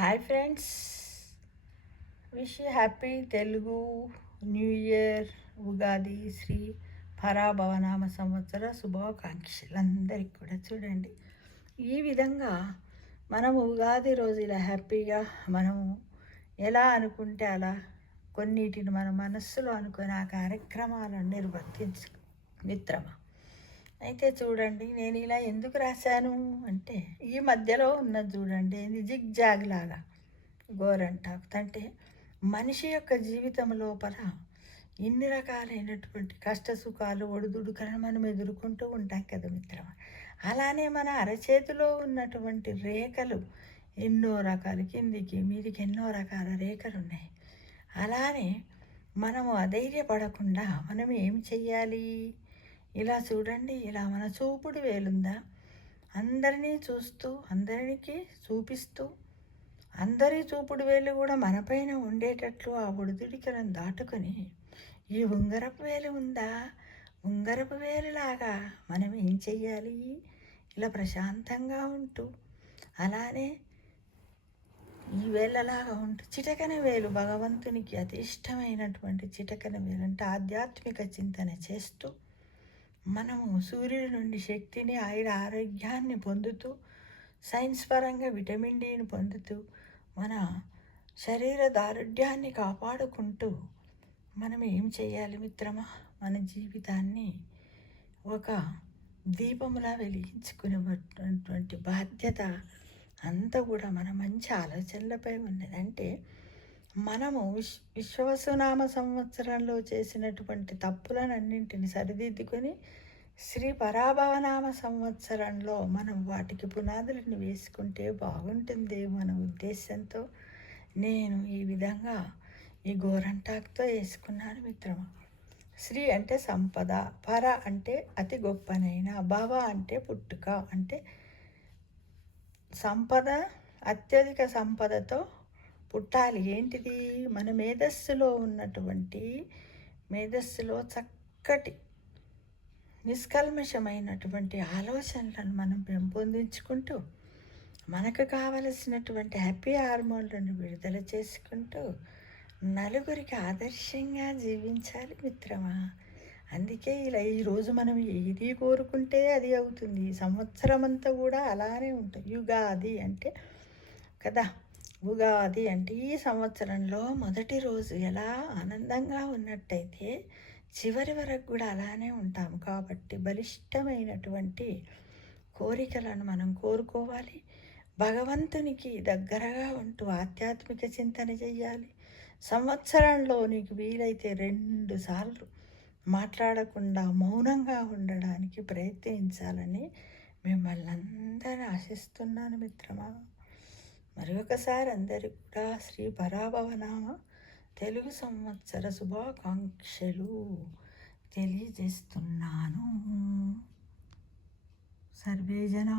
Hi friends, wish you happy Telugu new year, Ugadi, Sri పరాభవనామ సంవత్సర శుభాకాంక్షలు అందరికి కూడా. చూడండి, ఈ విధంగా మనము ఉగాది రోజు ఇలా హ్యాపీగా మనము ఎలా అనుకుంటే అలా కొన్నిటిని మన మనస్సులో అనుకుని ఆ కార్యక్రమాలను నిర్వర్తించు మిత్రమా. అయితే చూడండి, నేను ఇలా ఎందుకు రాశాను అంటే, ఈ మధ్యలో ఉన్నది చూడండి, ఇది జిగ్ జాగ్ లాగా గోరంటాకు అంటే మనిషి యొక్క జీవితం లోపల ఇన్ని రకాలైనటువంటి కష్ట సుఖాలు ఒడిదుడుకలను మనం ఎదుర్కొంటూ ఉంటాం కదా మిత్రమా. అలానే మన అరచేతిలో ఉన్నటువంటి రేఖలు ఎన్నో రకాలు, కిందికి మీదికి ఎన్నో రకాల రేఖలు ఉన్నాయి. అలానే మనము అధైర్యపడకుండా మనం ఏం చెయ్యాలి? ఇలా చూడండి, ఇలా మన చూపుడు వేలుందా, అందరినీ చూస్తూ అందరికి చూపిస్తూ అందరి చూపుడు వేలు కూడా మనపైన ఉండేటట్లు ఆ ఒడిదుడికలను దాటుకొని ఈ ఉంగరపు వేలు ఉందా, ఉంగరపు వేలులాగా మనం ఏం చెయ్యాలి? ఇలా ప్రశాంతంగా ఉంటూ అలానే ఈ వేళ్ళలాగా ఉంటూ చిటకన వేలు, భగవంతునికి అతి ఇష్టమైనటువంటి చిటకన వేలు అంటే ఆధ్యాత్మిక చింతన చేస్తూ మనము సూర్యుడి నుండి శక్తిని, ఆరోగ్యాన్ని పొందుతూ, సైన్స్ పరంగా విటమిన్ డిని పొందుతూ, మన శరీర దారుఢ్యాన్ని కాపాడుకుంటూ మనం ఏం చేయాలి మిత్రమా? మన జీవితాన్ని ఒక దీపములా వెలిగించుకునేటువంటి బాధ్యత అంతా కూడా మన మంచి ఆలోచనలపై ఉన్నది. అంటే మనము విశ్వవసునామ సంవత్సరంలో చేసినటువంటి తప్పులనన్నింటిని సరిదిద్దుకొని శ్రీ పరాభవనామ సంవత్సరంలో మనం వాటికి పునాదులను వేసుకుంటే బాగుంటుంది మన ఉద్దేశంతో నేను ఈ విధంగా ఈ గోరంటాకుతో వేసుకున్నాను మిత్రమా. శ్రీ అంటే సంపద, పర అంటే అతి గొప్పనైన, భవ అంటే పుట్టుక అంటే సంపద, అత్యధిక సంపదతో పుట్టాలి. ఏంటిది? మన మేధస్సులో చక్కటి నిష్కల్మషమైనటువంటి ఆలోచనలను మనం పెంపొందించుకుంటూ మనకు కావలసినటువంటి హ్యాపీ హార్మోన్లను విడుదల చేసుకుంటూ నలుగురికి ఆదర్శంగా జీవించాలి మిత్రమా. అందుకే ఇలా ఈరోజు మనం ఏది కోరుకుంటే అది అవుతుంది. ఈ సంవత్సరం అంతా కూడా అలానే ఉంటుంది. యుగాది అంటే కదా, ఉగాది అంటే ఈ సంవత్సరంలో మొదటి రోజు ఎలా ఆనందంగా ఉన్నట్టయితే చివరి వరకు కూడా అలానే ఉంటాము. కాబట్టి బలిష్టమైనటువంటి కోరికలను మనం కోరుకోవాలి. భగవంతునికి దగ్గరగా ఉంటూ ఆధ్యాత్మిక చింతన చెయ్యాలి. సంవత్సరంలో నీకు వీలైతే 2 సార్లు మాట్లాడకుండా మౌనంగా ఉండడానికి ప్రయత్నించాలని మిమ్మల్ని అందరూ ఆశిస్తున్నాను మిత్రమా. మరి ఒకసారి అందరికీ కూడా శ్రీ పరాభవనామ తెలుగు సంవత్సర శుభాకాంక్షలు తెలియజేస్తున్నాను. సర్వే జనా